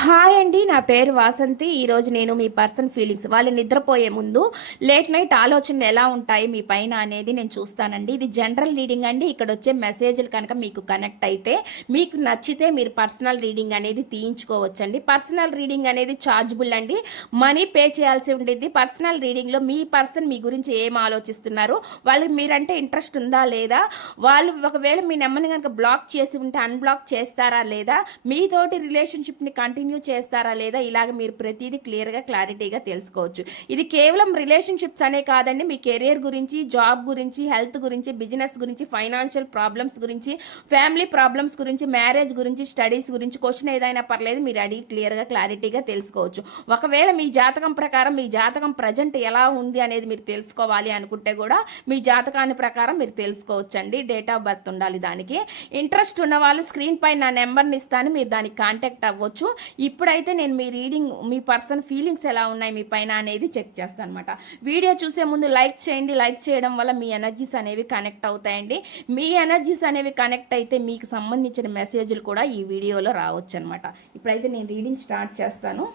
Hi అండి, నా పేరు వాసంతి. ఈరోజు నేను మీ పర్సన్ ఫీలింగ్స్, వాళ్ళు నిద్రపోయే ముందు లేట్ నైట్ ఆలోచనలు ఎలా ఉంటాయి మీ పైన అనేది నేను చూస్తానండి. ఇది జనరల్ రీడింగ్ అండి. ఇక్కడ వచ్చే మెసేజ్లు కనుక మీకు కనెక్ట్ అయితే, మీకు నచ్చితే మీరు పర్సనల్ రీడింగ్ అనేది తీయించుకోవచ్చండి. పర్సనల్ రీడింగ్ అనేది ఛార్జబుల్ అండి, మనీ పే చేయాల్సి ఉండేది. పర్సనల్ రీడింగ్లో మీ పర్సన్ మీ గురించి ఏం ఆలోచిస్తున్నారు, వాళ్ళకి మీరంటే ఇంట్రెస్ట్ ఉందా లేదా, వాళ్ళు ఒకవేళ మీ నెంబర్ని కనుక బ్లాక్ చేసి ఉంటే అన్బ్లాక్ చేస్తారా లేదా, మీతోటి రిలేషన్షిప్ని కంటిన్యూ చేస్తారా లేదా, ఇలాగ మీరు ప్రతిదీ క్లియర్గా క్లారిటీగా తెలుసుకోవచ్చు. ఇది కేవలం రిలేషన్షిప్స్ అనే కాదండి, మీ కెరియర్ గురించి, జాబ్ గురించి, హెల్త్ గురించి, బిజినెస్ గురించి, ఫైనాన్షియల్ ప్రాబ్లమ్స్ గురించి, ఫ్యామిలీ ప్రాబ్లమ్స్ గురించి, మ్యారేజ్ గురించి, స్టడీస్ గురించి, క్వశ్చన్ ఏదైనా పర్లేదు మీరు అడిగి క్లియర్గా క్లారిటీగా తెలుసుకోవచ్చు. ఒకవేళ మీ జాతకం ప్రకారం మీ జాతకం ప్రజెంట్ ఎలా ఉంది అనేది మీరు తెలుసుకోవాలి అనుకుంటే కూడా మీ జాతకాన్ని ప్రకారం మీరు తెలుసుకోవచ్చండి. డేట్ ఆఫ్ బర్త్ ఉండాలి దానికి. ఇంట్రెస్ట్ ఉన్న వాళ్ళు స్క్రీన్ పై నా నెంబర్ని ఇస్తాను, మీరు దానికి కాంటాక్ట్ అవ్వచ్చు. ఇప్పుడైతే నేను మీ రీడింగ్, మీ పర్సన్ ఫీలింగ్స్ ఎలా ఉన్నాయి మీ పైన అనేది చెక్ చేస్తాను అనమాట. వీడియో చూసే ముందు లైక్ చేయండి. లైక్ చేయడం వల్ల మీ ఎనర్జీస్ అనేవి కనెక్ట్ అవుతాయండి. మీ ఎనర్జీస్ అనేవి కనెక్ట్ అయితే మీకు సంబంధించిన మెసేజ్లు కూడా ఈ వీడియోలో రావచ్చు అనమాట. ఇప్పుడైతే నేను రీడింగ్ స్టార్ట్ చేస్తాను.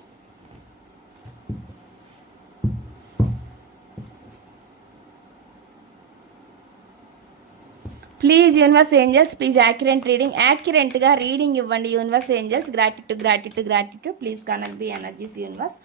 Please universe angels, please accurate reading, యాక్యురేట్గా రీడింగ్ ఇవ్వండి universe angels. Gratitude please connect the energies universe.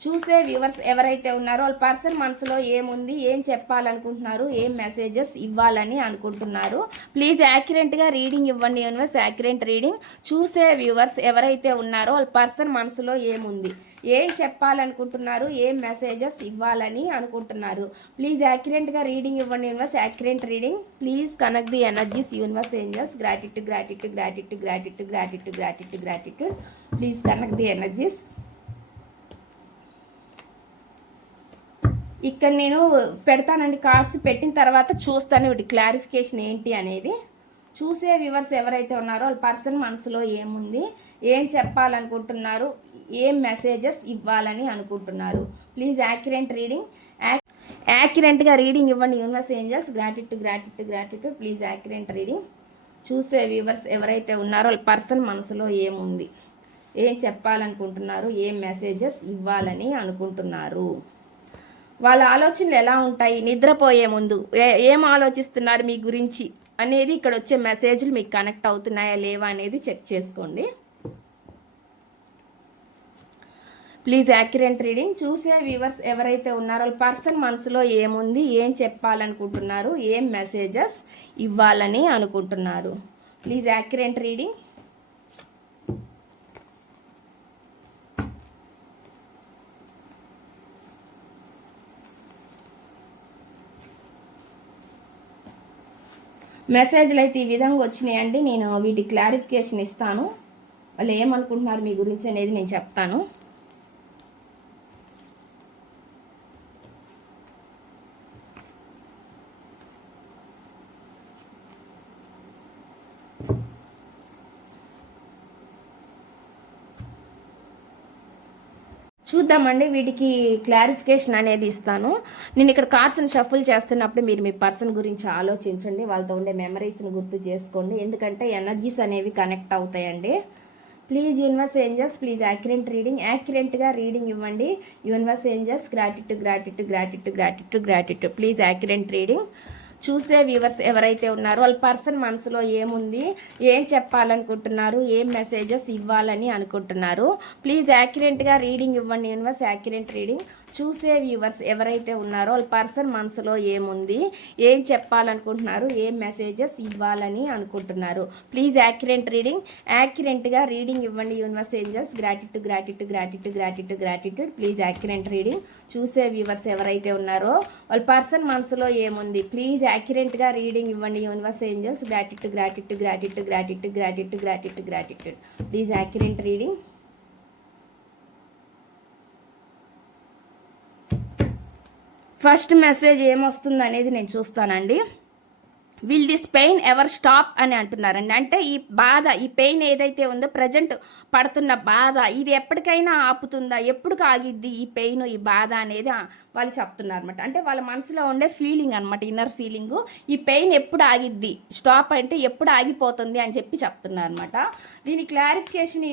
చూసే వ్యూవర్స్ ఎవరైతే ఉన్నారో వాళ్ళ పర్సన్ మనసులో ఏముంది, ఏం చెప్పాలనుకుంటున్నారు, ఏం మెసేజెస్ ఇవ్వాలని అనుకుంటున్నారు, ప్లీజ్ యాక్యురేట్గా రీడింగ్ ఇవ్వండి యూనివర్స్. Accurate reading. చూసే వ్యూవర్స్ ఎవరైతే ఉన్నారో వాళ్ళ పర్సన్ మనసులో ఏముంది, ఏం చెప్పాలనుకుంటున్నారు, ఏం మెసేజెస్ ఇవ్వాలని అనుకుంటున్నారు, ప్లీజ్ యాక్యురేట్గా రీడింగ్ ఇవ్వండి universe. Accurate reading. Please connect the energies universe angels. Gratitude please connect the energies. ఇక్కడ నేను పెడతానండి కార్డ్స్, పెట్టిన తర్వాత చూస్తాను వీటి క్లారిఫికేషన్ ఏంటి అనేది. చూసే వ్యూవర్స్ ఎవరైతే ఉన్నారో వాళ్ళ పర్సన్ మనసులో ఏముంది, ఏం చెప్పాలనుకుంటున్నారు, ఏం మెసేజెస్ ఇవ్వాలని అనుకుంటున్నారు, ప్లీజ్ యాక్యురేట్ రీడింగ్. యాక్యురేట్గా రీడింగ్ ఇవ్వండి universe angels. Gratitude please accurate reading. చూసే వ్యూవర్స్ ఎవరైతే ఉన్నారో వాళ్ళ పర్సన్ మనసులో ఏముంది, ఏం చెప్పాలనుకుంటున్నారు, ఏం మెసేజెస్ ఇవ్వాలని అనుకుంటున్నారు, వాళ్ళ ఆలోచనలు ఎలా ఉంటాయి, నిద్రపోయే ముందు ఏం ఆలోచిస్తున్నారు మీ గురించి అనేది ఇక్కడ వచ్చే మెసేజ్లు మీకు కనెక్ట్ అవుతున్నాయా లేవా అనేది చెక్ చేసుకోండి. Please accurate reading. చూసే వ్యూవర్స్ ఎవరైతే ఉన్నారో వాళ్ళ పర్సన్ మనసులో ఏముంది, ఏం చెప్పాలనుకుంటున్నారు, ఏం మెసేజెస్ ఇవ్వాలని అనుకుంటున్నారు, ప్లీజ్ యాక్యురేట్ రీడింగ్. మెసేజ్లు అయితే ఈ విధంగా వచ్చినాయండి. నేను వీటి క్లారిఫికేషన్ ఇస్తాను, వాళ్ళు ఏమనుకుంటున్నారు మీ గురించి అనేది నేను చెప్తాను. చూద్దామండి, వీటికి క్లారిఫికేషన్ అనేది ఇస్తాను. నేను ఇక్కడ కార్డ్స్ని షఫుల్ చేస్తున్నప్పుడు మీరు మీ పర్సన్ గురించి ఆలోచించండి, వాళ్ళతో ఉండే మెమరీస్ని గుర్తు చేసుకోండి, ఎందుకంటే ఎనర్జీస్ అనేవి కనెక్ట్ అవుతాయండి. Please universe angels, please accurate reading. యాక్యురేట్గా రీడింగ్ ఇవ్వండి universe angels. Gratitude please accurate reading. చూసే వ్యూవర్స్ ఎవరైతే ఉన్నారో వాళ్ళ పర్సన్ మనసులో ఏముంది, ఏం చెప్పాలనుకుంటున్నారు, ఏం మెసేజెస్ ఇవ్వాలని అనుకుంటున్నారు, ప్లీజ్ యాక్యురేట్గా రీడింగ్ ఇవ్వండి యూనివర్స్. Accurate reading. చూసే వ్యూవర్స్ ఎవరైతే ఉన్నారో వాళ్ళ పర్సన్ మనసులో ఏముంది, ఏం చెప్పాలనుకుంటున్నారు, ఏం మెసేజెస్ ఇవ్వాలని అనుకుంటున్నారు, ప్లీజ్ యాక్యురేట్ రీడింగ్. యాక్యురేట్గా రీడింగ్ ఇవ్వండి universe angels. Gratitude please accurate reading. చూసే వ్యూవర్స్ ఎవరైతే ఉన్నారో వాళ్ళ పర్సన్ మనసులో ఏముంది, ప్లీజ్ యాక్యురేట్గా రీడింగ్ ఇవ్వండి universe angels. Gratitude please accurate reading. First message ఏమొస్తుంది అనేది నేను చూస్తానండి. Will this pain ever stop అని అంటున్నారండి. అంటే ఈ బాధ, ఈ పెయిన్ ఏదైతే ఉందో ప్రజెంట్ పడుతున్న బాధ, ఇది ఎప్పటికైనా ఆపుతుందా, ఎప్పుడు ఆగిద్ది ఈ పెయిన్, ఈ బాధ అనేది వాళ్ళు చెప్తున్నారు అనమాట. అంటే వాళ్ళ మనసులో ఉండే ఫీలింగ్ అనమాట, ఇన్నర్ ఫీలింగు. ఈ పెయిన్ ఎప్పుడు ఆగిద్ది, స్టాప్ అంటే ఎప్పుడు ఆగిపోతుంది అని చెప్పి చెప్తున్నారు అనమాట. దీని క్లారిఫికేషన్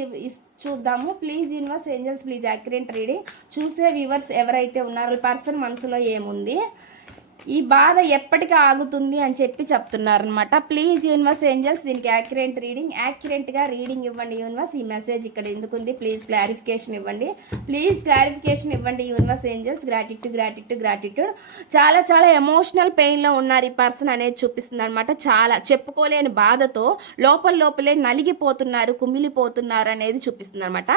చూద్దాము. Please universe angels please accurate reading. చూసే వ్యూవర్స్ ఎవరైతే ఉన్నారో పర్సన్ మనసులో ఏముంది, ఈ బాధ ఎప్పటికీ ఆగుతుంది అని చెప్పి చెప్తున్నారనమాట. ప్లీజ్ యూనివర్స్ ఏంజల్స్ దీనికి యాక్యురేట్ రీడింగ్, యాక్యురేట్గా రీడింగ్ ఇవ్వండి యూనివర్స్. ఈ మెసేజ్ ఇక్కడ ఎందుకుంది ప్లీజ్ క్లారిఫికేషన్ ఇవ్వండి, ప్లీజ్ క్లారిఫికేషన్ ఇవ్వండి universe angels. Gratitude gratitude gratitude. చాలా చాలా ఎమోషనల్ పెయిన్లో ఉన్నారు ఈ పర్సన్ అనేది చూపిస్తుంది అనమాట. చాలా చెప్పుకోలేని బాధతో లోపలే నలిగిపోతున్నారు, కుమిలిపోతున్నారు అనేది చూపిస్తుంది అనమాట.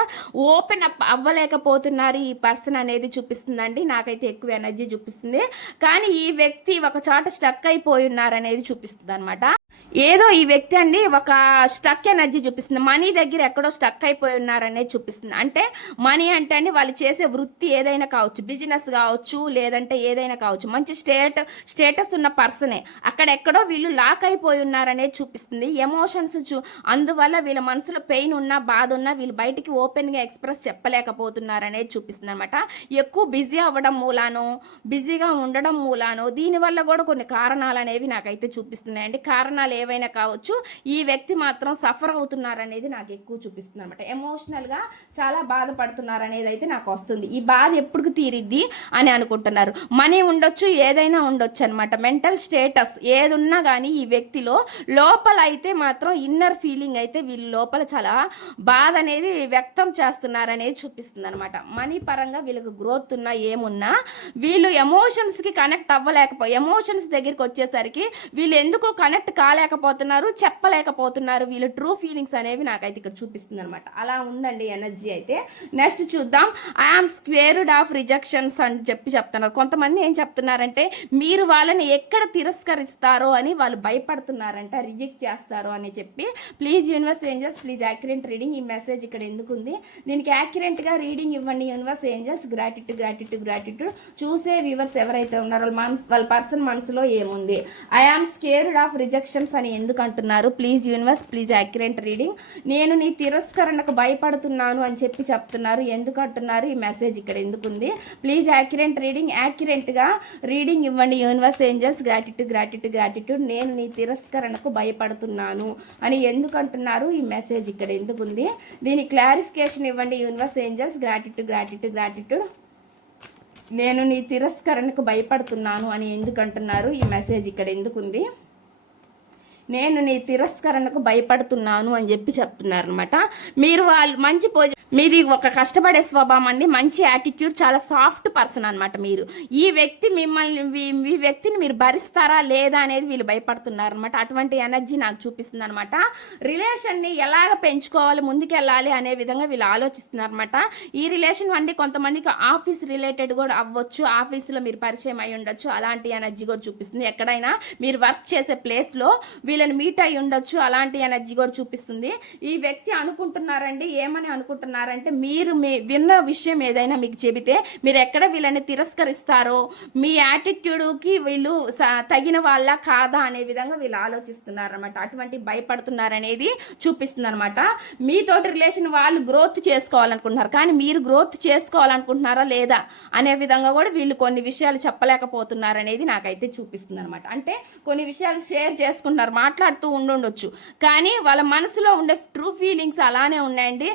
ఓపెన్ అప్ అవ్వలేకపోతున్నారు ఈ పర్సన్ అనేది చూపిస్తుందండి. నాకైతే ఎక్కువ ఎనర్జీ చూపిస్తుంది. కానీ ఈ వ్యక్తి ఒక చోట స్టక్ అయిపోయి ఉన్నారనేది చూపిస్తుంది అనమాట. ఏదో ఈ వ్యక్తి అండి ఒక స్టక్ ఎనర్జీ చూపిస్తుంది. మనీ దగ్గర ఎక్కడో స్టక్ అయిపోయి ఉన్నారనేది చూపిస్తుంది. అంటే మనీ అంటే అండి వాళ్ళు చేసే వృత్తి ఏదైనా కావచ్చు, బిజినెస్ కావచ్చు, లేదంటే ఏదైనా కావచ్చు, మంచి స్టేటస్ ఉన్న పర్సనే అక్కడెక్కడో వీళ్ళు లాక్ అయిపోయి ఉన్నారనేది చూపిస్తుంది. ఎమోషన్స్ అందువల్ల వీళ్ళ మనసులో పెయిన్ ఉన్నా బాధ ఉన్నా వీళ్ళు బయటికి ఓపెన్గా ఎక్స్ప్రెస్ చెప్పలేకపోతున్నారనేది చూపిస్తుంది అనమాట. ఎక్కువ బిజీ అవ్వడం మూలానో, బిజీగా ఉండడం మూలానో, దీనివల్ల కూడా కొన్ని కారణాలు అనేవి నాకైతే చూపిస్తున్నాయండి. కారణాలు ఏవైనా కావచ్చు, ఈ వ్యక్తి మాత్రం సఫర్ అవుతున్నారనేది నాకు ఎక్కువ చూపిస్తుంది అనమాట. ఎమోషనల్గా చాలా బాధపడుతున్నారు అనేది అయితే నాకు వస్తుంది. ఈ బాధ ఎప్పుడు తీరిద్ది అని అనుకుంటున్నారు. మనీ ఉండొచ్చు, ఏదైనా ఉండొచ్చు అనమాట. మెంటల్ స్టేటస్ ఏది ఉన్నా కానీ ఈ వ్యక్తిలో లోపల అయితే మాత్రం ఇన్నర్ ఫీలింగ్ అయితే వీళ్ళు లోపల చాలా బాధ అనేది వ్యక్తం చేస్తున్నారనేది చూపిస్తుంది అనమాట. మనీ పరంగా వీళ్ళకి గ్రోత్ ఉన్నా ఏమున్నా వీళ్ళు ఎమోషన్స్కి కనెక్ట్ ఎమోషన్స్ దగ్గరికి వచ్చేసరికి వీళ్ళు ఎందుకు కనెక్ట్ కాలేకపోతున్నారు, చెప్పలేకపోతున్నారు. వీళ్ళు ట్రూ ఫీలింగ్స్ అనేవి నాకైతే ఇక్కడ చూపిస్తుంది అనమాట. అలా ఉందండి ఎనర్జీ అయితే. నెక్స్ట్ చూద్దాం. ఐఆమ్ స్క్వేర్డ్ ఆఫ్ రిజెక్షన్స్ అని చెప్తున్నారు. కొంతమంది ఏం చెప్తున్నారంటే మీరు వాళ్ళని ఎక్కడ తిరస్కరిస్తారో అని వాళ్ళు భయపడుతున్నారంట, రిజెక్ట్ చేస్తారో అని చెప్పి. Please universe angels please accurate reading. ఈ మెసేజ్ ఇక్కడ ఎందుకు ఉంది, దీనికి యాక్యురేట్గా రీడింగ్ ఇవ్వండి universe angels. Gratitude gratitude gratitude. చూసే వ్యూవర్స్ ఎవరైతే ఉన్నారో వాళ్ళ పర్సన్ మనసులో ఏముంది, ఐఆమ్ స్కేర్డ్ ఆఫ్ రిజెక్షన్స్ అని ఎందుకు అంటున్నారు. Please universe please accurate reading. నేను నీ తిరస్కరణకు భయపడుతున్నాను అని చెప్పి చెప్తున్నారు. ఎందుకు అంటున్నారు, ఈ మెసేజ్ ఇక్కడ ఎందుకుంది. ప్లీజ్ యాక్యురేట్ రీడింగ్, యాక్యురేట్గా రీడింగ్ ఇవ్వండి universe angels. Gratitude gratitude gratitude. నేను నీ తిరస్కరణకు భయపడుతున్నాను అని ఎందుకు అంటున్నారు, ఈ మెసేజ్ ఇక్కడ ఎందుకుంది. దీని క్లారిఫికేషన్ ఇవ్వండి universe angels. Gratitude gratitude gratitude. నేను నీ తిరస్కరణకు భయపడుతున్నాను అని ఎందుకు అంటున్నారు, ఈ మెసేజ్ ఇక్కడ ఎందుకుంది. నేను నీ తిరస్కరణకు భయపడుతున్నాను అని చెప్పి చెప్తున్నారు అనమాట. మీరు వాళ్ళు మంచి మీది ఒక కష్టపడే స్వభావం అండి, మంచి యాటిట్యూడ్, చాలా సాఫ్ట్ పర్సన్ అనమాట. మీరు ఈ వ్యక్తి ఈ వ్యక్తిని మీరు భరిస్తారా లేదా అనేది వీళ్ళు భయపడుతున్నారు అనమాట. అటువంటి ఎనర్జీ నాకు చూపిస్తుంది అనమాట. రిలేషన్ని ఎలాగ పెంచుకోవాలి, ముందుకెళ్ళాలి అనే విధంగా వీళ్ళు ఆలోచిస్తున్నారు అనమాట. ఈ రిలేషన్ అండి కొంతమందికి ఆఫీస్ రిలేటెడ్ కూడా అవ్వచ్చు, ఆఫీస్లో మీరు పరిచయం అయి ఉండొచ్చు, అలాంటి ఎనర్జీ కూడా చూపిస్తుంది. ఎక్కడైనా మీరు వర్క్ చేసే ప్లేస్లో వీళ్ళని మీట్ అయి ఉండొచ్చు, అలాంటి ఎనర్జీ కూడా చూపిస్తుంది. ఈ వ్యక్తి అనుకుంటున్నారండి, ఏమని అనుకుంటున్నారంటే మీరు విన్న విషయం ఏదైనా మీకు చెబితే మీరు ఎక్కడ వీళ్ళని తిరస్కరిస్తారో, మీ యాటిట్యూడ్కి వీళ్ళు తగిన వాళ్ళ కాదా అనే విధంగా వీళ్ళు ఆలోచిస్తున్నారు అనమాట. అటువంటి భయపడుతున్నారనేది చూపిస్తుంది అనమాట. మీతోటి రిలేషన్ వాళ్ళు గ్రోత్ చేసుకోవాలనుకుంటున్నారు, కానీ మీరు గ్రోత్ చేసుకోవాలనుకుంటున్నారా లేదా అనే విధంగా కూడా వీళ్ళు కొన్ని విషయాలు చెప్పలేకపోతున్నారు అనేది నాకైతే చూపిస్తుంది అనమాట. అంటే కొన్ని విషయాలు షేర్ చేసుకుంటున్నారు, మాట్లాడుతూ ఉండొచ్చు, కానీ వాళ్ళ మనసులో ఉండే ట్రూ ఫీలింగ్స్ అలానే ఉన్నాయండి.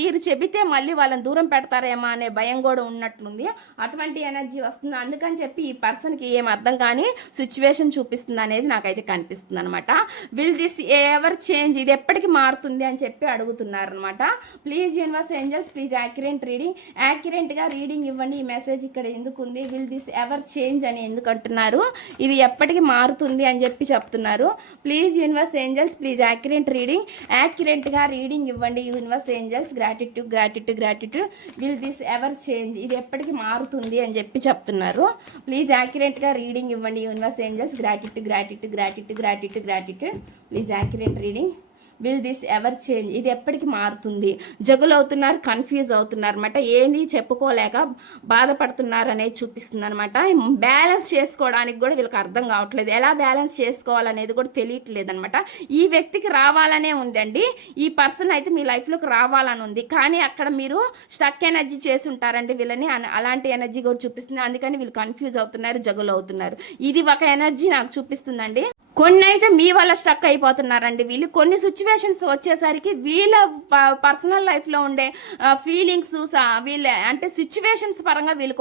మీరు చెబితే మళ్ళీ వాళ్ళని దూరం పెడతారేమో అనే భయం కూడా ఉన్నట్లుంది. అటువంటి ఎనర్జీ వస్తుంది. అందుకని చెప్పి ఈ పర్సన్కి ఏం అర్థం కానీ సిచ్యువేషన్ చూపిస్తుంది అనేది నాకైతే కనిపిస్తుంది అనమాట. విల్ దిస్ ఎవర్ చేంజ్, ఇది ఎప్పటికీ మారుతుంది అని చెప్పి అడుగుతున్నారు అనమాట. Please universe angels please accurate reading, యాక్యురేట్గా రీడింగ్ ఇవ్వండి. ఈ మెసేజ్ ఇక్కడ ఎందుకు ఉంది, విల్ దిస్ ఎవర్ చేంజ్ అని ఎందుకు అంటున్నారు, ఇది ఎప్పటికీ మారుతుంది అని చెప్పి చెప్తున్నారు. Please universe angels please accurate reading, యాక్యురేట్గా రీడింగ్ ఇవ్వండి universe angels. Gratitude gratitude gratitude. Will this ever change, ఇది ఎప్పటికీ మారుతుంది అని చెప్పి చెప్తున్నారు. ప్లీజ్ యాక్యురేట్గా రీడింగ్ ఇవ్వండి universe angels. Gratitude gratitude gratitude gratitude gratitude. Please accurate reading. Will this ever change, ఇది ఎప్పటికీ మారుతుంది. జగులు అవుతున్నారు, కన్ఫ్యూజ్ అవుతున్నారు అనమాట. ఏంది చెప్పుకోలేక బాధపడుతున్నారు అనేది చూపిస్తుంది అనమాట. బ్యాలెన్స్ చేసుకోవడానికి కూడా వీళ్ళకి అర్థం కావట్లేదు, ఎలా బ్యాలెన్స్ చేసుకోవాలనేది కూడా తెలియట్లేదు అనమాట. ఈ వ్యక్తికి రావాలనే ఉందండి, ఈ పర్సన్ అయితే మీ లైఫ్లోకి రావాలని ఉంది, కానీ అక్కడ మీరు స్టక్ ఎనర్జీ చేసి ఉంటారండి వీళ్ళని, అలాంటి ఎనర్జీ కూడా చూపిస్తుంది. అందుకని వీళ్ళు కన్ఫ్యూజ్ అవుతున్నారు, జగులు అవుతున్నారు. ఇది ఒక ఎనర్జీ నాకు చూపిస్తుందండి. కొన్ని అయితే మీ వల్ల స్టక్ అయిపోతున్నారండి వీళ్ళు. కొన్ని సిచ్యువేషన్స్ వచ్చేసరికి వీళ్ళ పర్సనల్ లైఫ్లో ఉండే ఫీలింగ్స్ వీళ్ళ అంటే సిచ్యువేషన్స్ పరంగా వీళ్ళు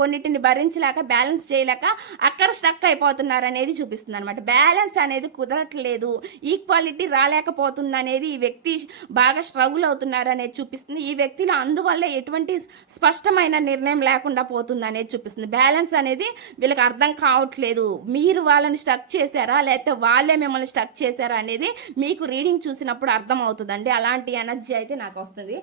కొన్నిటిని భరించలేక బ్యాలెన్స్ చేయలేక అక్కడ స్టక్ అయిపోతున్నారు అనేది చూపిస్తుంది అనమాట. బ్యాలెన్స్ అనేది కుదరట్లేదు, ఈక్వాలిటీ రాలేకపోతుంది అనేది ఈ వ్యక్తి బాగా స్ట్రగుల్ అవుతున్నారు అనేది చూపిస్తుంది. ఈ వ్యక్తిలో అందువల్ల ఎటువంటి స్పష్టమైన నిర్ణయం లేకుండా పోతుంది అనేది చూపిస్తుంది. బ్యాలెన్స్ అనేది వీళ్ళకి అర్థం కావట్లేదు. మీరు వాళ్ళని స్టక్ చేశారా లేకపోతే వాళ్ళే మిమ్మల్ని స్టక్ చేశారా అనేది మీకు రీడింగ్ చూసినప్పుడు అర్థం అవుతుందండి. అలాంటి ఎనర్జీ అయితే నాకు వస్తుంది.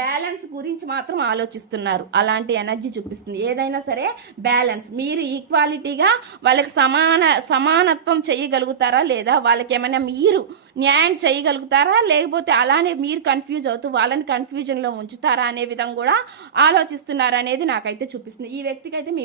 బ్యాలెన్స్ గురించి మాత్రం ఆలోచిస్తున్నారు, అలాంటి ఎనర్జీ చూపిస్తుంది. ఏదైనా సరే బ్యాలెన్స్, మీరు ఈక్వాలిటీగా వాళ్ళకి సమానత్వం చేయగలుగుతారా లేదా, వాళ్ళకి ఏమైనా మీరు న్యాయం చేయగలుగుతారా, లేకపోతే అలానే మీరు కన్ఫ్యూజ్ అవుతూ వాళ్ళని కన్ఫ్యూజన్లో ఉంచుతారా అనే విధంగా కూడా ఆలోచిస్తున్నారు అనేది నాకైతే చూపిస్తుంది. ఈ వ్యక్తికి అయితే మీ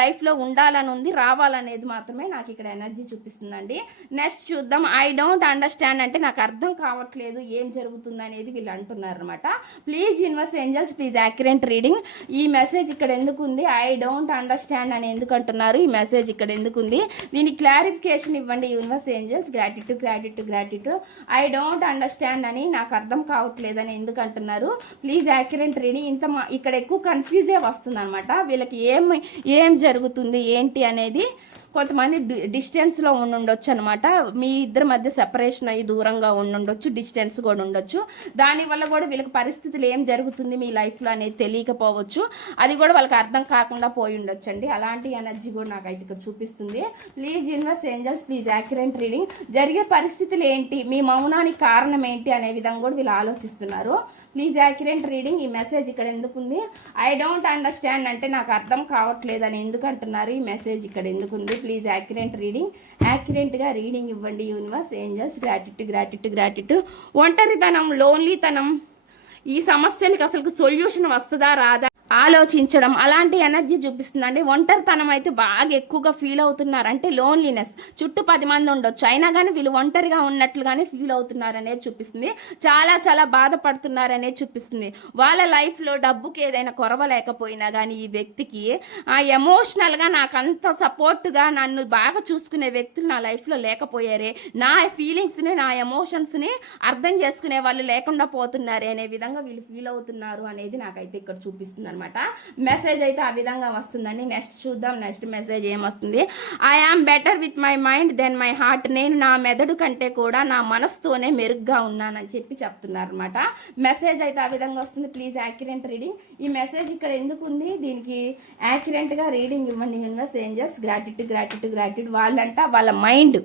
లైఫ్లో ఉండాలని ఉంది, రావాలనేది మాత్రమే నాకు ఇక్కడ ఎనర్జీ చూపిస్తుందండి. నెక్స్ట్ చూద్దాం. ఐ డోంట్ అండర్స్టాండ్ అంటే నాకు అర్థం కావట్లేదు ఏం జరుగుతుంది అనేది వీళ్ళు అంటున్నారు అనమాట. Please universe angels please accurate reading. ఈ మెసేజ్ ఇక్కడ ఎందుకు ఉంది, ఐ డోంట్ అండర్స్టాండ్ అని ఎందుకు అంటున్నారు, ఈ మెసేజ్ ఇక్కడ ఎందుకు ఉంది, దీనికి క్లారిఫికేషన్ ఇవ్వండి universe angels. Gratitude gratitude gratitude. I don't understand అని నాకు అర్థం కావట్లేదని ఎందుకు అంటున్నారు, ప్లీజ్ యాక్యురేట్ రీడింగ్. ఇక్కడ ఎక్కువ కన్ఫ్యూజే వస్తుంది అనమాట. వీళ్ళకి ఏం జరుగుతుంది ఏంటి అనేది. కొంతమంది డిస్టెన్స్లో ఉండుండొచ్చు అనమాట. మీ ఇద్దరి మధ్య సెపరేషన్ అయ్యి దూరంగా ఉండుండొచ్చు, డిస్టెన్స్ కూడా ఉండొచ్చు. దానివల్ల కూడా వీళ్ళకి పరిస్థితులు ఏం జరుగుతుంది మీ లైఫ్లో అనేది తెలియకపోవచ్చు, అది కూడా వాళ్ళకి అర్థం కాకుండా పోయి ఉండొచ్చు అండి. అలాంటి ఎనర్జీ కూడా నాకైతే ఇక్కడ చూపిస్తుంది. Please universe angels please accurate reading. జరిగే పరిస్థితులు ఏంటి, మీ మౌనానికి కారణం ఏంటి అనే విధంగా కూడా వీళ్ళు ఆలోచిస్తున్నారు. Please accurate reading. ఈ మెసేజ్ ఇక్కడ ఎందుకుంది, ఐ డోంట్ అండర్స్టాండ్ అంటే నాకు అర్థం కావట్లేదు అని ఎందుకు అంటున్నారు, ఈ మెసేజ్ ఇక్కడ ఎందుకుంది. Please accurate reading. యాక్యురేట్గా రీడింగ్ ఇవ్వండి universe angels. Gratitude gratitude gratitude. ఒంటరితనం, లోన్లీతనం, ఈ సమస్యలకి అసలు సొల్యూషన్ వస్తుందా రాదా ఆలోచించడం, అలాంటి ఎనర్జీ చూపిస్తుందండి. ఒంటరితనం అయితే బాగా ఎక్కువగా ఫీల్ అవుతున్నారు, అంటే లోన్లీనెస్. చుట్టూ 10 మంది ఉండొచ్చు, అయినా కానీ వీళ్ళు ఒంటరిగా ఉన్నట్లుగానే ఫీల్ అవుతున్నారు అనేది చూపిస్తుంది. చాలా చాలా బాధపడుతున్నారు అనేది చూపిస్తుంది. వాళ్ళ లైఫ్లో డబ్బుకి ఏదైనా కొరవ లేకపోయినా కానీ ఈ వ్యక్తికి ఎమోషనల్గా నాకు అంత సపోర్ట్గా నన్ను బాగా చూసుకునే వ్యక్తులు నా లైఫ్లో లేకపోయారే, నా ఫీలింగ్స్ని నా ఎమోషన్స్ని అర్థం చేసుకునే వాళ్ళు లేకుండా పోతున్నారే అనే విధంగా వీళ్ళు ఫీల్ అవుతున్నారు అనేది నాకైతే ఇక్కడ చూపిస్తుంది అనమాట. మెసేజ్ అయితే ఆ విధంగా వస్తుందండి. నెక్స్ట్ చూద్దాం నెక్స్ట్ మెసేజ్ ఏమొస్తుంది. I am better with my mind then my heart. నేను నా మెదడు కంటే కూడా నా మనసుతోనే మెరుగ్గా ఉన్నానని చెప్పి చెప్తున్నారు అనమాట. మెసేజ్ అయితే ఆ విధంగా వస్తుంది. Please accurate reading. ఈ మెసేజ్ ఇక్కడ ఎందుకు ఉంది, దీనికి యాక్యురేట్గా రీడింగ్ ఇవ్వండి universe angels. Gratitude gratitude gratitude. వాళ్ళంట వాళ్ళ మైండ్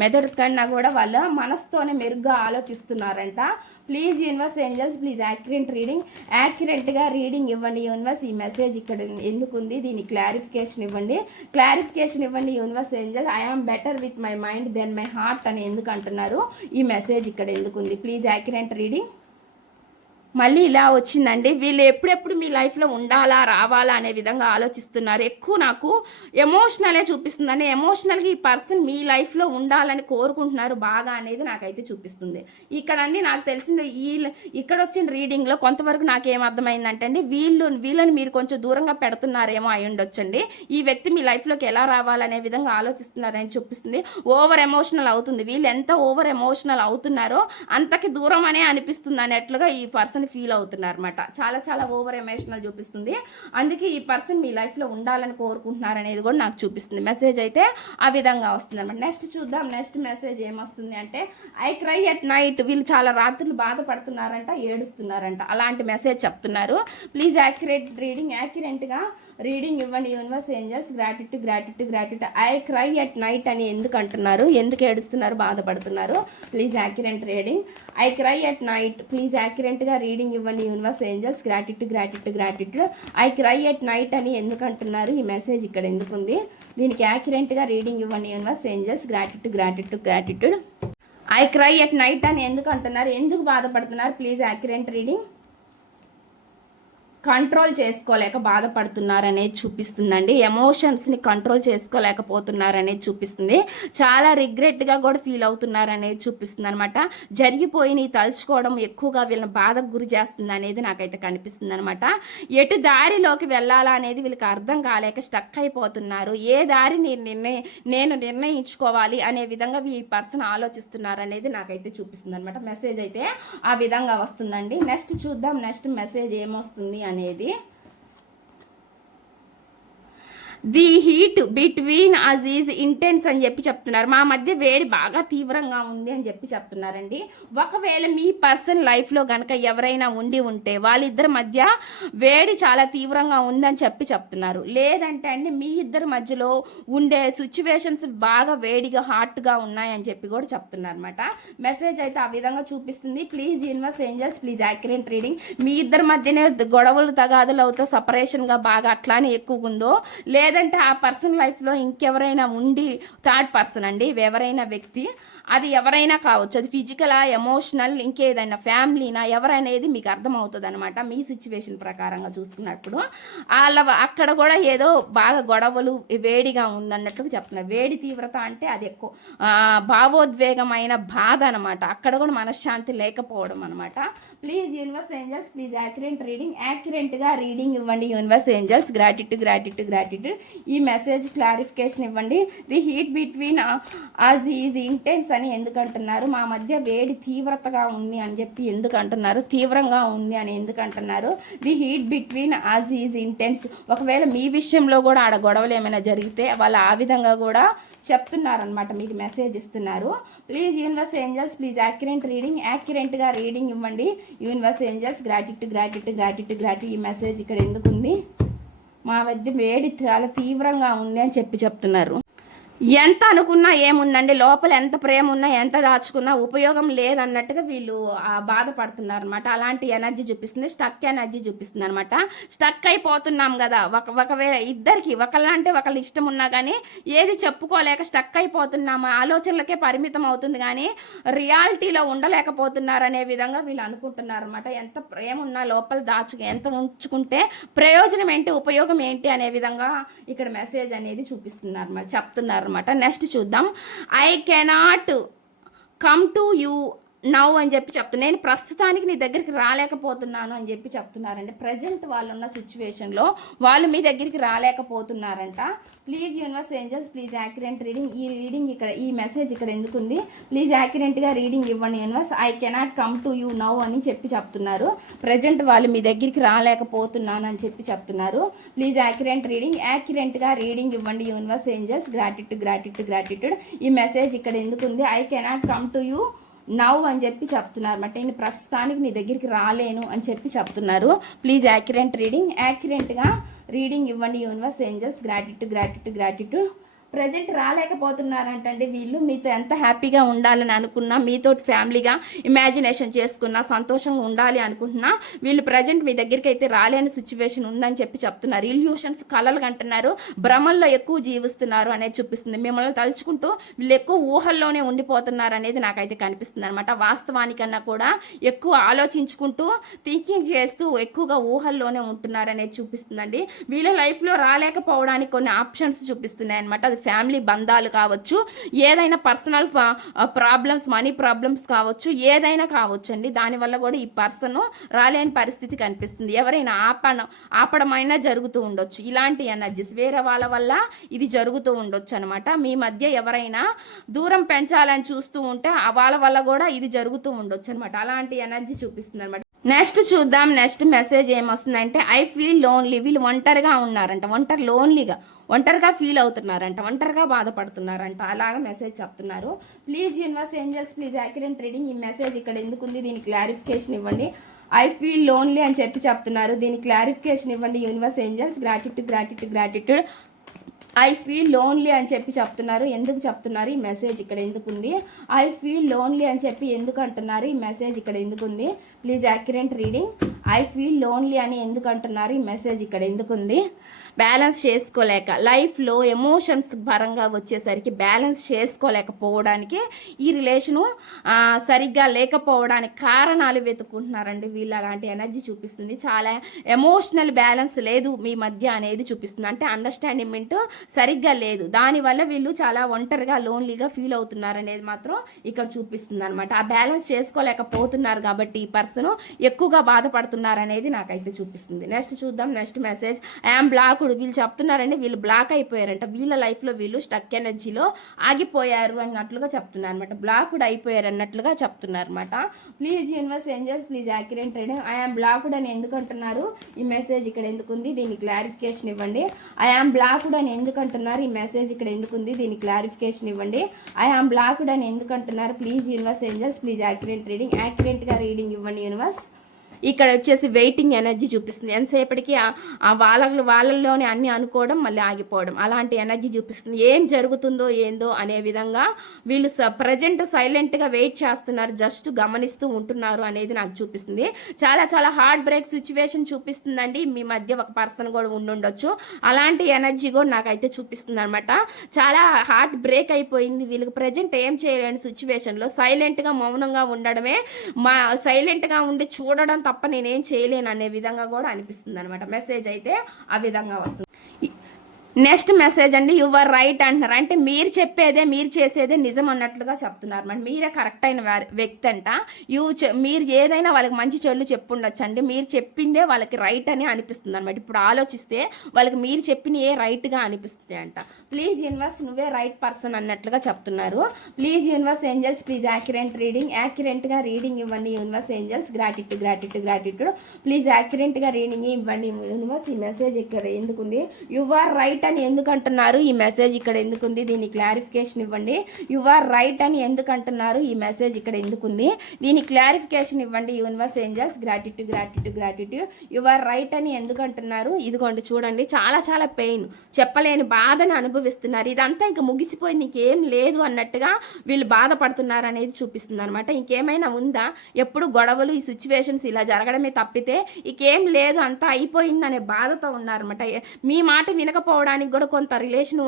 మెదడు కన్నా కూడా వాళ్ళ మనసుతోనే మెరుగ్గా ఆలోచిస్తున్నారంట. Please universe angels please accurate reading. యాక్యురేట్గా రీడింగ్ ఇవ్వండి యూనివర్స్. ఈ మెసేజ్ ఇక్కడ ఎందుకుంది, దీని క్లారిఫికేషన్ ఇవ్వండి. క్లారిఫికేషన్ ఇవ్వండి universe angel. I am better with my mind then my heart అని ఎందుకు అంటున్నారు, ఈ మెసేజ్ ఇక్కడ ఎందుకుంది. Please accurate reading. మళ్ళీ ఇలా వచ్చిందండి. వీళ్ళు ఎప్పుడెప్పుడు మీ లైఫ్లో ఉండాలా రావాలా అనే విధంగా ఆలోచిస్తున్నారు. ఎక్కువ నాకు ఎమోషనలే చూపిస్తుందండి. ఎమోషనల్గా ఈ పర్సన్ మీ లైఫ్లో ఉండాలని కోరుకుంటున్నారు బాగా అనేది నాకైతే చూపిస్తుంది. ఇక్కడ అన్నీ నాకు తెలిసింది. ఇక్కడ వచ్చిన రీడింగ్లో కొంతవరకు నాకేం అర్థమైందంటే అండి, వీళ్ళని మీరు కొంచెం దూరంగా పెడుతున్నారేమో అయి ఉండొచ్చండి. ఈ వ్యక్తి మీ లైఫ్లోకి ఎలా రావాలనే విధంగా ఆలోచిస్తున్నారని చూపిస్తుంది. ఓవర్ ఎమోషనల్ అవుతుంది. వీళ్ళు ఎంత ఓవర్ ఎమోషనల్ అవుతున్నారో అంతకి దూరం అనే అనిపిస్తుంది అన్నట్లుగా ఈ పర్సన్ ఫీల్ అవుతున్నారు అనమాట. చాలా చాలా ఓవర్ ఎమోషనల్ చూపిస్తుంది. అందుకే ఈ పర్సన్ మీ లైఫ్లో ఉండాలని కోరుకుంటున్నారు అనేది కూడా నాకు చూపిస్తుంది. మెసేజ్ అయితే ఆ విధంగా వస్తుంది అనమాట. నెక్స్ట్ చూద్దాం నెక్స్ట్ మెసేజ్ ఏమొస్తుంది అంటే, ఐ క్రై అట్ నైట్. వీళ్ళు చాలా రాత్రులు బాధపడుతున్నారంట, ఏడుస్తున్నారంట, అలాంటి మెసేజ్ చెప్తున్నారు. Please accurate reading. యాక్యురేట్గా రీడింగ్ ఇవ్వండి universe angels. Gratitude gratitude gratitude. I cry at night అని ఎందుకు అంటున్నారు, ఎందుకు ఏడుస్తున్నారు, బాధపడుతున్నారు. Please accurate reading. I cry at night. Please యాక్యురేట్గా రీడింగ్ ఇవ్వండి universe angels. Gratitude gratitude gratitude. I cry at night అని ఎందుకు అంటున్నారు, ఈ మెసేజ్ ఇక్కడ ఎందుకుంది, దీనికి యాక్యురేట్గా రీడింగ్ ఇవ్వండి universe angels. Gratitude gratitude gratitude. I cry at night అని ఎందుకు అంటున్నారు, ఎందుకు బాధపడుతున్నారు. Please accurate reading. కంట్రోల్ చేసుకోలేక బాధపడుతున్నారనేది చూపిస్తుందండి. ఎమోషన్స్ని కంట్రోల్ చేసుకోలేకపోతున్నారనేది చూపిస్తుంది. చాలా రిగ్రెట్గా కూడా ఫీల్ అవుతున్నారనేది చూపిస్తుంది అనమాట. జరిగిపోయి తలుచుకోవడం ఎక్కువగా వీళ్ళని బాధకు గురి చేస్తుంది అనేది నాకైతే కనిపిస్తుంది అనమాట. ఎటు దారిలోకి వెళ్ళాలా అనేది వీళ్ళకి అర్థం కాలేక స్టక్ అయిపోతున్నారు. ఏ దారి నేను నిర్ణయించుకోవాలి అనే విధంగా ఈ పర్సన్ ఆలోచిస్తున్నారు అనేది నాకైతే చూపిస్తుంది అనమాట. మెసేజ్ అయితే ఆ విధంగా వస్తుందండి. నెక్స్ట్ చూద్దాం నెక్స్ట్ మెసేజ్ ఏమొస్తుంది అనేది. The heat between us is intense అని చెప్పి చెప్తున్నారు. మా మధ్య వేడి బాగా తీవ్రంగా ఉంది అని చెప్పి చెప్తున్నారండి. ఒకవేళ మీ పర్సన్ లైఫ్లో కనుక ఎవరైనా ఉంటే వాళ్ళిద్దరి మధ్య వేడి చాలా తీవ్రంగా ఉందని చెప్పి చెప్తున్నారు. లేదంటే అండి మీ ఇద్దరి మధ్యలో ఉండే సిచ్యువేషన్స్ బాగా వేడిగా హాట్గా ఉన్నాయని చెప్పి కూడా చెప్తున్నారు అనమాట. మెసేజ్ అయితే ఆ విధంగా చూపిస్తుంది. Please universe angels please accurate reading. మీ ఇద్దరి మధ్యనే గొడవలు తగాదులు అవుతా సపరేషన్గా బాగా అట్లానే ఎక్కువగా ఉందో, లేదంటే ఆ పర్సన్ లైఫ్లో ఇంకెవరైనా ఉండి థర్డ్ పర్సన్ అండి ఎవరైనా వ్యక్తి, అది ఎవరైనా కావచ్చు, అది ఫిజికలా ఎమోషనల్ ఇంకేదైనా ఫ్యామిలీనా ఎవరనేది మీకు అర్థమవుతుంది అనమాట. మీ సిచ్యువేషన్ ప్రకారంగా చూసుకున్నప్పుడు అక్కడ కూడా ఏదో బాగా గొడవలు వేడిగా ఉందన్నట్లు చెప్తున్నారు. వేడి తీవ్రత అంటే అది ఎక్కువ భావోద్వేగమైన బాధ అనమాట. అక్కడ కూడా మనశ్శాంతి లేకపోవడం అనమాట. Please universe angels please accurate reading. యాక్యురేట్గా రీడింగ్ ఇవ్వండి యూనివర్స్ ఏంజల్స్. గ్రాటిట్యూడ్. ఈ మెసేజ్ క్లారిఫికేషన్ ఇవ్వండి. The heat between us is intense అని ఎందుకు అంటున్నారు? మా మధ్య వేడి తీవ్రతగా ఉంది అని చెప్పి ఎందుకు అంటున్నారు? తీవ్రంగా ఉంది అని ఎందుకు అంటున్నారు? The heat between us is intense. ఒకవేళ మీ విషయంలో కూడా ఆడ గొడవలు ఏమైనా జరిగితే వాళ్ళు ఆ విధంగా కూడా చెప్తున్నారనమాట, మీకు మెసేజ్ ఇస్తున్నారు. Please universe angels please accurate reading. యాక్యురేట్గా రీడింగ్ ఇవ్వండి యూనివర్స్ ఏంజల్స్. గ్రాటిట్యూడ్. ఈ మెసేజ్ ఇక్కడ ఎందుకు ఉంది? మా మధ్య వేడి చాలా తీవ్రంగా ఉంది అని చెప్పి చెప్తున్నారు. ఎంత అనుకున్నా ఏముందండి, లోపల ఎంత ప్రేమ ఉన్నా ఎంత దాచుకున్నా ఉపయోగం లేదన్నట్టుగా వీళ్ళు బాధపడుతున్నారు అనమాట. అలాంటి ఎనర్జీ చూపిస్తుంది, స్టక్ ఎనర్జీ చూపిస్తుంది అనమాట. స్టక్ అయిపోతున్నాం కదా, ఒకవేళ ఇద్దరికి ఒకళ్ళంటే ఒకళ్ళు ఇష్టం ఉన్నా కానీ ఏది చెప్పుకోలేక స్టక్ అయిపోతున్నాము, ఆలోచనలకే పరిమితం అవుతుంది కానీ రియాలిటీలో ఉండలేకపోతున్నారనే విధంగా వీళ్ళు అనుకుంటున్నారు అనమాట. ఎంత ప్రేమ ఉన్నా లోపల ఎంత ఉంచుకుంటే ప్రయోజనం ఏంటి, ఉపయోగం ఏంటి అనే విధంగా ఇక్కడ మెసేజ్ అనేది చూపిస్తున్నారు అనమాట, చెప్తున్నారు అనమాట. నెక్స్ట్ చూద్దాం. I cannot come to you now అని చెప్పి చెప్తున్నా. నేను ప్రస్తుతానికి నీ దగ్గరికి రాలేకపోతున్నాను అని చెప్పి చెప్తున్నారండి. ప్రజెంట్ వాళ్ళు ఉన్న సిచ్యువేషన్లో వాళ్ళు మీ దగ్గరికి రాలేకపోతున్నారంట. Please universe angels please accurate reading. ఈ రీడింగ్ ఇక్కడ ఈ మెసేజ్ ఇక్కడ ఎందుకుంది? ప్లీజ్ యాక్యురేట్గా రీడింగ్ ఇవ్వండి universe. I cannot come to you now అని చెప్పి చెప్తున్నారు. ప్రజెంట్ వాళ్ళు మీ దగ్గరికి రాలేకపోతున్నాను అని చెప్పి చెప్తున్నారు. Please accurate reading. యాక్యురేట్గా రీడింగ్ ఇవ్వండి యూనివర్స్ ఏంజల్స్. గ్రాటిట్యూడ్. ఈ మెసేజ్ ఇక్కడ ఎందుకుంది? I cannot come to you now అని చెప్పి చెప్తున్నారు అన్నమాట. నేను ప్రస్తుతానికి నీ దగ్గరికి రాలేను అని చెప్పి చెప్తున్నారు. Please accurate reading. యాక్యురేట్గా రీడింగ్ ఇవ్వండి యూనివర్స్ ఏంజల్స్. గ్రాటిట్యూడ్. ప్రజెంట్ రాలేకపోతున్నారంటండి వీళ్ళు. మీతో ఎంత హ్యాపీగా ఉండాలని అనుకున్నా, మీతో ఫ్యామిలీగా ఇమాజినేషన్ చేసుకున్నా, సంతోషంగా ఉండాలి అనుకుంటున్నా, వీళ్ళు ప్రజెంట్ మీ దగ్గరికి అయితే రాలేని సిచ్యువేషన్ ఉందని చెప్పి చెప్తున్నారు. ఇల్యూషన్స్ కలలు కంటున్నారు, భ్రమల్లో ఎక్కువ జీవిస్తున్నారు అనేది చూపిస్తుంది. మిమ్మల్ని తలుచుకుంటూ వీళ్ళు ఎక్కువ ఊహల్లోనే ఉండిపోతున్నారు అనేది నాకైతే కనిపిస్తుంది అనమాట. వాస్తవానికన్నా కూడా ఎక్కువ ఆలోచించుకుంటూ థింకింగ్ చేస్తూ ఎక్కువగా ఊహల్లోనే ఉంటున్నారు అనేది చూపిస్తుందండి. వీళ్ళ లైఫ్లో రాలేకపోవడానికి కొన్ని ఆప్షన్స్ చూపిస్తున్నాయి అనమాట. అది ఫ్యామిలీ బంధాలు కావచ్చు, ఏదైనా పర్సనల్ ప్రాబ్లమ్స్, మనీ ప్రాబ్లమ్స్ కావచ్చు, ఏదైనా కావచ్చు అండి. దానివల్ల కూడా ఈ పర్సన్ రాలేని పరిస్థితి కనిపిస్తుంది. ఎవరైనా ఆపడమైనా జరుగుతూ ఉండొచ్చు. ఇలాంటి ఎనర్జీస్ వేరే వాళ్ళ వల్ల ఇది జరుగుతూ ఉండొచ్చు అనమాట. మీ మధ్య ఎవరైనా దూరం పెంచాలని చూస్తూ ఉంటే వాళ్ళ వల్ల కూడా ఇది జరుగుతూ ఉండొచ్చు అనమాట. అలాంటి ఎనర్జీ చూపిస్తుంది అనమాట. నెక్స్ట్ చూద్దాం. నెక్స్ట్ మెసేజ్ ఏమొస్తుందంటే ఐ ఫీల్ లోన్లీ. వీళ్ళు ఒంటరిగా ఉన్నారంట, ఒంటరిగా ఫీల్ అవుతున్నారంట, ఒంటరిగా బాధపడుతున్నారంట. అలాగా మెసేజ్ చెప్తున్నారు. Please universe angels please accurate reading. ఈ మెసేజ్ ఇక్కడ ఎందుకుంది? దీని క్లారిఫికేషన్ ఇవ్వండి. ఐ ఫీల్ లోన్లీ అని చెప్పి చెప్తున్నారు. దీని క్లారిఫికేషన్ ఇవ్వండి universe angels. Gratitude. I feel lonely అని చెప్పి చెప్తున్నారు. ఎందుకు చెప్తున్నారు? ఈ మెసేజ్ ఇక్కడ ఎందుకుంది? ఐ ఫీల్ లోన్లీ అని చెప్పి ఎందుకు అంటున్నారు? ఈ మెసేజ్ ఇక్కడ ఎందుకుంది? Please accurate reading. I feel lonely అని ఎందుకు అంటున్నారు? ఈ మెసేజ్ ఇక్కడ ఎందుకుంది? బ్యాలెన్స్ చేసుకోలేక లైఫ్లో ఎమోషన్స్ పరంగా వచ్చేసరికి బ్యాలెన్స్ చేసుకోలేకపోవడానికి ఈ రిలేషను సరిగ్గా లేకపోవడానికి కారణాలు వెతుక్కుంటున్నారండి వీళ్ళు. అలాంటి ఎనర్జీ చూపిస్తుంది. చాలా ఎమోషనల్ బ్యాలెన్స్ లేదు మీ మధ్య అనేది చూపిస్తుంది. అంటే అండర్స్టాండింగ్ సరిగ్గా లేదు. దానివల్ల వీళ్ళు చాలా ఒంటరిగా లోన్లీగా ఫీల్ అవుతున్నారు అనేది మాత్రం ఇక్కడ చూపిస్తుంది అనమాట. ఆ బ్యాలెన్స్ చేసుకోలేకపోతున్నారు కాబట్టి ఈ పర్సన్ ఎక్కువగా బాధపడుతున్నారు అనేది నాకైతే చూపిస్తుంది. నెక్స్ట్ చూద్దాం. Next message, I'm blocked. వీళ్ళు చెప్తున్నారండి వీళ్ళు బ్లాక్ అయిపోయారంట. వీళ్ళ లైఫ్లో వీళ్ళు స్టక్ ఎనర్జీలో ఆగిపోయారు అన్నట్లుగా చెప్తున్నారు అనమాట. బ్లాక్డ్ అయిపోయారు అన్నట్లుగా చెప్తున్నారు అనమాట. Please universe angels please accurate reading. I'm blocked అని ఎందుకు అంటున్నారు, ఈ మెసేజ్ ఇక్కడ ఎందుకుంది, దీనికి క్లారిఫికేషన్ ఇవ్వండి. ఐఎమ్ బ్లాక్డ్ అని ఎందుకు అంటున్నారు, ఈ మెసేజ్ ఇక్కడ ఎందుకుంది, దీనికి క్లారిఫికేషన్ ఇవ్వండి. ఐఎమ్ బ్లాక్డ్ అని ఎందుకు అంటున్నారు. Please universe angels please accurate reading. యాక్యురేట్గా రీడింగ్ ఇవ్వండి యూనివర్స్. ఇక్కడ వచ్చేసి వెయిటింగ్ ఎనర్జీ చూపిస్తుంది. ఎంతసేపటికి వాళ్ళలోని అన్ని అనుకోవడం మళ్ళీ ఆగిపోవడం అలాంటి ఎనర్జీ చూపిస్తుంది. ఏం జరుగుతుందో ఏందో అనే విధంగా వీళ్ళు ప్రజెంట్ సైలెంట్గా వెయిట్ చేస్తున్నారు, జస్ట్ గమనిస్తూ ఉంటున్నారు అనేది నాకు చూపిస్తుంది. చాలా చాలా హార్ట్ బ్రేక్ సిచ్యువేషన్ చూపిస్తుందండి. మీ మధ్య ఒక పర్సన్ కూడా ఉండుండొచ్చు. అలాంటి ఎనర్జీ కూడా నాకైతే చూపిస్తుంది అనమాట. చాలా హార్ట్ బ్రేక్ అయిపోయింది వీళ్ళకి. ప్రజెంట్ ఏం చేయలేని సిచ్యువేషన్లో సైలెంట్గా మౌనంగా ఉండడమే, సైలెంట్గా ఉండి చూడడం తప్ప నేనేం చేయలేను అనే విధంగా కూడా అనిపిస్తుంది అనమాట. మెసేజ్ అయితే ఆ విధంగా వస్తుంది. నెక్స్ట్ మెసేజ్ అండి, యు ఆర్ రైట్ అంటున్నారు. అంటే మీరు చెప్పేదే మీరు చేసేదే నిజం అన్నట్లుగా చెప్తున్నారు అనమాట. మీరే కరెక్ట్ అయిన వ్యక్తి అంట. మీరు ఏదైనా వాళ్ళకి మంచి చెల్లు చెప్పుండొచ్చు అండి. మీరు చెప్పిందే వాళ్ళకి రైట్ అని అనిపిస్తుంది అనమాట. ఇప్పుడు ఆలోచిస్తే వాళ్ళకి మీరు చెప్పిన ఏ రైట్గా అనిపిస్తుంది అంట. ప్లీజ్ యూనివర్స్ నువ్వే రైట్ పర్సన్ అన్నట్లుగా చెప్తున్నారు. Please universe angels please accurate reading. యాక్యురేట్గా రీడింగ్ ఇవ్వండి universe angels. Gratitude gratitude gratitude. Please యాక్యురేట్గా రీడింగ్ ఇవ్వండి యూనివర్స్. ఈ మెసేజ్ ఇక్కడ ఎందుకుంది, యు ఆర్ రైట్ అని ఎందుకు అంటున్నారు, ఈ మెసేజ్ ఇక్కడ ఎందుకుంది, దీనికి క్లారిఫికేషన్ ఇవ్వండి. యు ఆర్ రైట్ అని ఎందుకు అంటున్నారు, ఈ మెసేజ్ ఇక్కడ ఎందుకుంది, దీనికి క్లారిఫికేషన్ ఇవ్వండి universe angels. Gratitude gratitude gratitude. You are right అని ఎందుకు అంటున్నారు. ఇదిగోండి చూడండి, చాలా చాలా పెయిన్, చెప్పలేని బాధను అనుభవిస్తున్నారు. ఇదంతా ఇంకా ముగిసిపోయింది, ఇంకేం లేదు అన్నట్టుగా వీళ్ళు బాధపడుతున్నారు అనేది చూపిస్తుంది అనమాట. ఇంకేమైనా ఉందా, ఎప్పుడు గొడవలు ఈ సిచ్యువేషన్స్ ఇలా జరగడమే తప్పితే ఇంకేం లేదు, అంతా అయిపోయింది అనే బాధతో ఉన్నారన్నమాట. మీ మాట వినకపోవడానికి కూడా కొంత రిలేషను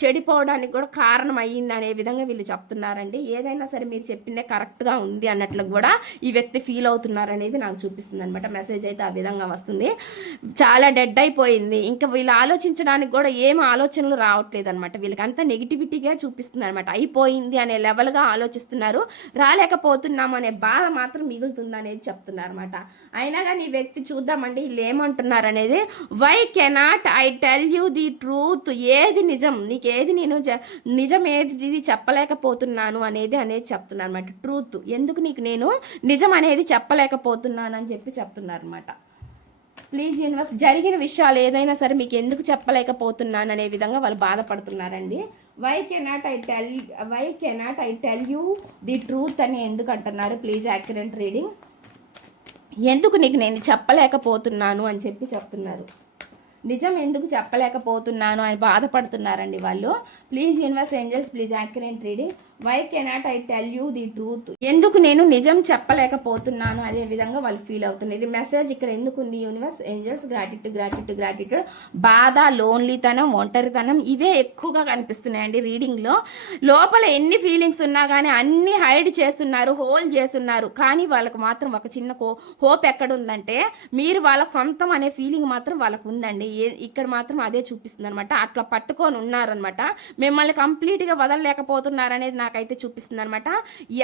చెడిపోవడానికి కూడా కారణం అయ్యింది అనే విధంగా వీళ్ళు చెప్తున్నారండి. ఏదైనా సరే మీరు చెప్పిందే కరెక్ట్గా ఉంది అన్నట్లు కూడా ఈ వ్యక్తి ఫీల్ అవుతున్నారు అనేది నాకు చూపిస్తుంది అనమాట. మెసేజ్ అయితే ఆ విధంగా వస్తుంది. చాలా డెడ్ అయిపోయింది, ఇంకా వీళ్ళు ఆలోచించడానికి కూడా ఏం ఆలోచనలు రావట్లేదు అనమాట. వీళ్ళకి అంతా నెగిటివిటీగా చూపిస్తుంది అనమాట. అయిపోయింది అనే లెవెల్గా ఆలోచిస్తున్నారు, రాలేకపోతున్నాం అనే బాధ మాత్రం మిగులుతుంది అనేది చెప్తున్నారు అనమాట. అయినా కానీ ఈ వ్యక్తి చూద్దామండి వీళ్ళు ఏమంటున్నారు అనేది. Why cannot I tell you the truth. ఏది నిజం, నీకు ఏది నేను నిజం ఏది చెప్పలేకపోతున్నాను అనేది చెప్తున్నాను అనమాట. ట్రూత్ ఎందుకు నీకు నేను నిజం అనేది చెప్పలేకపోతున్నాను అని చెప్తున్నారు అనమాట. ప్లీజ్ యూనివర్స్ జరిగిన విషయాలు ఏదైనా సరే మీకు ఎందుకు చెప్పలేకపోతున్నాను అనే విధంగా వాళ్ళు బాధపడుతున్నారండి. Why cannot I tell you the truth అని ఎందుకు అంటున్నారు. Please accurate reading. ఎందుకు నీకు నేను చెప్పలేకపోతున్నాను అని చెప్తున్నారు. నిజం ఎందుకు చెప్పలేకపోతున్నాను అని బాధపడుతున్నారండి వాళ్ళు. Please universe angels please accurate reading. Why cannot I tell you the truth. ఎందుకు నేను నిజం చెప్పలేకపోతున్నాను అదే విధంగా వాళ్ళు ఫీల్ అవుతున్నారు. ఇది మెసేజ్ ఇక్కడ ఎందుకు ఉంది universe angels. Gratitude gratitude gratitude. బాధ, లోన్లీతనం, ఒంటరితనం ఇవే ఎక్కువగా కనిపిస్తున్నాయండి రీడింగ్లో. లోపల ఎన్ని ఫీలింగ్స్ ఉన్నా కానీ అన్ని హైడ్ చేస్తున్నారు, హోల్డ్ చేస్తున్నారు. కానీ వాళ్ళకు మాత్రం ఒక చిన్న హోప్ ఎక్కడ ఉందంటే మీరు వాళ్ళ సొంతం అనే ఫీలింగ్ మాత్రం వాళ్ళకు ఉందండి. ఇక్కడ మాత్రం అదే చూపిస్తుంది అనమాట. అట్లా పట్టుకొని ఉన్నారనమాట. మిమ్మల్ని కంప్లీట్గా వదలలేకపోతున్నారు అనేది నాకైతే చూపిస్తుంది అనమాట.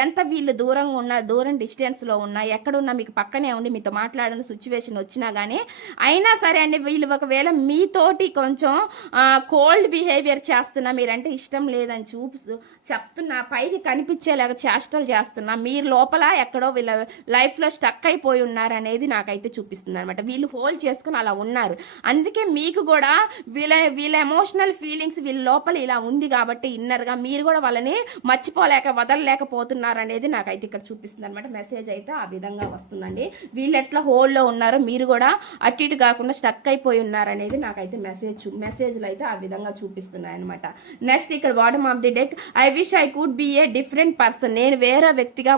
ఎంత వీళ్ళు దూరంగా ఉన్నా, దూరం డిస్టెన్స్లో ఉన్నా, ఎక్కడున్నా మీకు పక్కనే ఉండి మీతో మాట్లాడిన సిచ్యువేషన్ వచ్చినా కానీ అయినా సరే అండి వీళ్ళు ఒకవేళ మీతోటి కొంచెం కోల్డ్ బిహేవియర్ చేస్తున్నా, మీరంటే ఇష్టం లేదని చెప్తున్నా, పైకి కనిపించేలాగా చేష్టలు చేస్తున్నా, మీరు లోపల ఎక్కడో వీళ్ళ లైఫ్లో స్టక్ అయిపోయి ఉన్నారనేది నాకైతే చూపిస్తుంది అనమాట. వీళ్ళు హోల్డ్ చేసుకుని అలా ఉన్నారు. అందుకే మీకు కూడా వీళ్ళ ఎమోషనల్ ఫీలింగ్స్ వీళ్ళ లోపల ఇలా ఉంది కాబట్టి ఇన్నర్గా మీరు కూడా వాళ్ళని వదలలేకపోతున్నారు అనేది నాకైతే ఇక్కడ చూపిస్తుంది అనమాట. మెసేజ్ అయితే ఆ విధంగా వస్తుందండి. వీళ్ళు ఎట్లా హోల్డ్లో ఉన్నారో మీరు కూడా అటు ఇటు కాకుండా స్టక్ అయిపోయి ఉన్నారనేది నాకైతే మెసేజ్లు అయితే ఆ విధంగా చూపిస్తున్నాయి అనమాట. నెక్స్ట్ ఇక్కడ bottom of the deck, I wish I could be a different person. నేను వేరే వ్యక్తిగా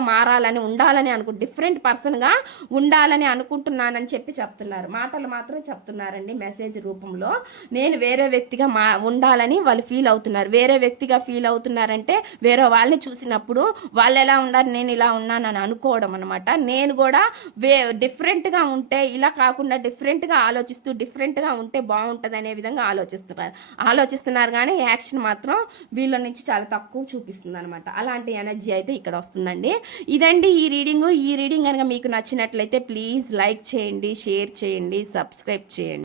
ఉండాలని డిఫరెంట్ పర్సన్గా ఉండాలని అనుకుంటున్నానని చెప్తున్నారు. మాటలు మాత్రం చెప్తున్నారండి మెసేజ్ రూపంలో. నేను వేరే వ్యక్తిగా ఉండాలని వాళ్ళు ఫీల్ అవుతున్నారు. వేరే వ్యక్తిగా ఫీల్ అవుతున్నారంటే వేరే వాళ్ళని చూసినప్పుడు వాళ్ళు ఎలా ఉన్నారు, నేను ఇలా ఉన్నానని అనుకోవడం అనమాట. నేను కూడా డిఫరెంట్గా ఉంటే, ఇలా కాకుండా డిఫరెంట్గా ఆలోచిస్తూ డిఫరెంట్గా ఉంటే బాగుంటుంది అనే విధంగా ఆలోచిస్తున్నారు కానీ యాక్షన్ మాత్రం వీళ్ళ నుంచి చాలా తక్కువ చూపిస్తుంది అనమాట. అలాంటి ఎనర్జీ అయితే ఇక్కడ వస్తుందండి. ఇదండి ఈ రీడింగ్ కనుక మీకు నచ్చినట్లయితే ప్లీజ్ లైక్ చేయండి, షేర్ చేయండి, సబ్స్క్రైబ్ చేయండి.